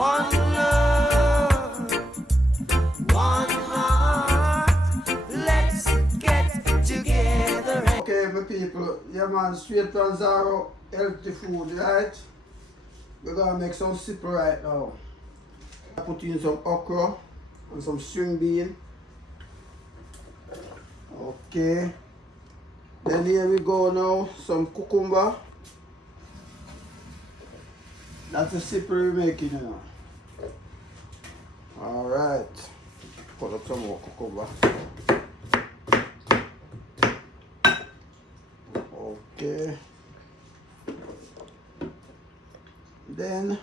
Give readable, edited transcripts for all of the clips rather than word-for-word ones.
One love, one heart. Let's get together. Okay, my people, yeah man, straight from Zaro, healthy food, right? We're gonna make some soup right now. I put in some okra and some string bean. Okay. Then here we go now, some cucumber. That's the soup we're making now. Alright. Put up some more cucumber. Okay. Then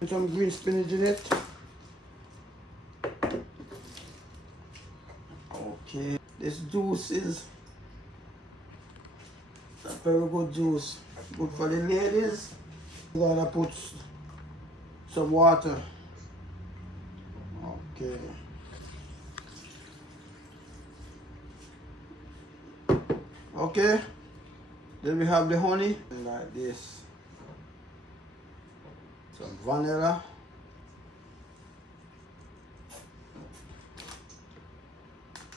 put some green spinach in it. Okay. This juice is a very good juice. Good for the ladies. I'm gonna put some water. Okay. Okay. Then we have the honey like this. Some vanilla.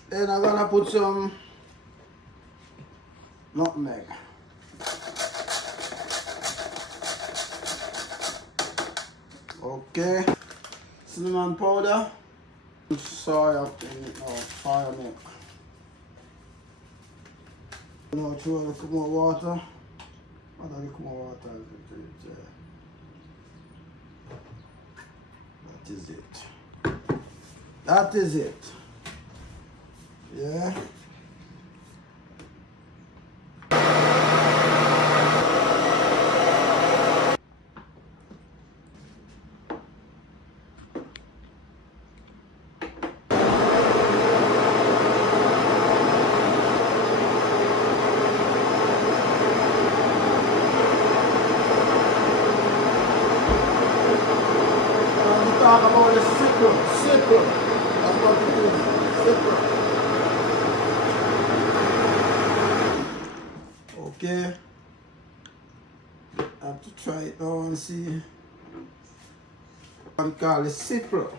Then I'm gonna put some nutmeg. Okay. Cinnamon powder. Soya milk. Now throw a little more water. Add a little more water. That is it. That is it. Yeah. Talk about the sickle. That's what it is. Sickle. Okay. I have to try it now and see what we call it sickle.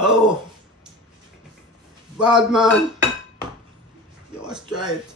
Oh, bad man. You must try it.